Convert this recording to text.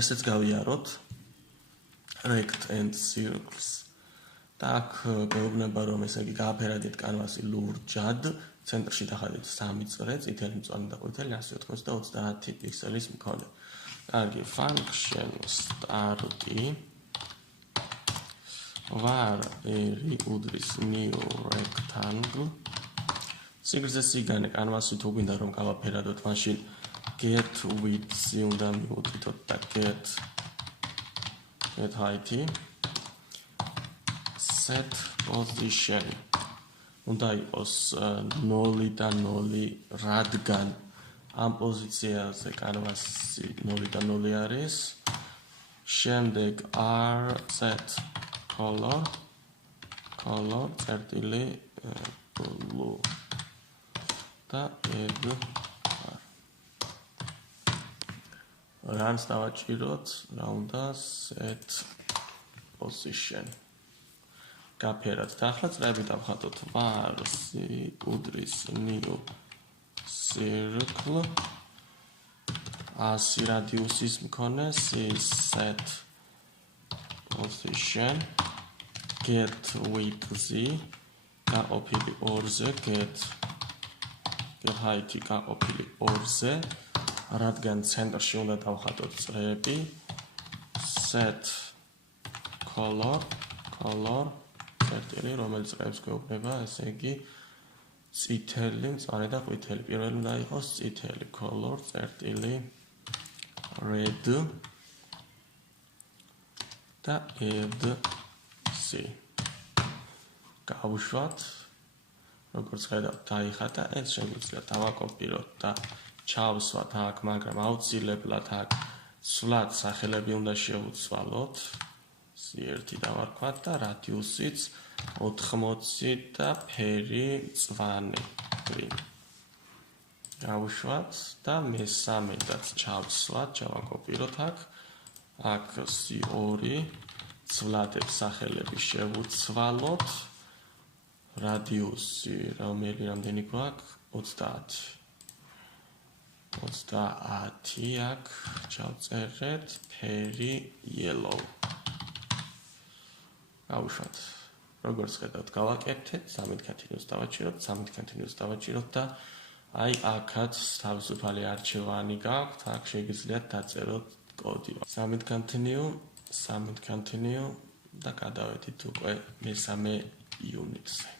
ესეც გავიაროთ rect and circles და აქ გვეუბნება რომ ესე იგი გააფერადეთ კანვასი ლურჯად ცენტრში დახადეთ 3 წრე წითელი მწვანე და ყვითელი 180 პიქსელის მქონე კარგი function start var უდრის new rectangle სიგრძე სიგანე კანვასი თუ გვინდა რომ გავაფერადოთ მაშინ get width უნდა მივუტიტოთ და get height set position უნდა იყოს 0-დან 0 რადგან ამ პოზიციაზე კანვასი 0-დან 0 არის შემდეგ r set color წერტილი blue და egg runs დავაჭიროთ რა უნდა set position გაფერად და ახლა წრეები დავხატოთ var უდრის new circle 100 radius-ის მქონე set position get width გაყოფილი 2-ზე get height გაყოფილი 2-ზე რადგან ცენტრში უნდა დავხატოთ წრეები set color წერტილი რომელიც წრეებს გვეუბნება ესე იგი წითელი მწვანე და ყვითელი პირველი უნდა იყოს წითელი color წერტილი red და add c გავუშვათ როგორც ხედავთ დაიხატა ეს შეგვიძლია დავაკოპიროთ და ჩავსვათ აქ მაგრამ აუცილებლად აქ სვლად სახელები უნდა შევუცვალოთ C1 დავარქვათ და რადიუსიც 80 და ფერი მწვანე green გავუშვათ და მესამედაც ჩავსვათ ჩავაკოპიროთ აქ C2 სვლადებს სახელები შევუცვალოთ რადიუსი რამდენი გვაქვს 30 აქ ჩავწერეთ ფერი yellow გავუშვათ როგორც ხედავთ გავაკეთეთ 13 continuous დავაჭიროთ და აი აქაც თავისუფალი არჩევანი გაქვთ აქ შეგიძლიათ დაწეროთ კოდი 13 continue და გადავედით უკვე მესამე unit-ზე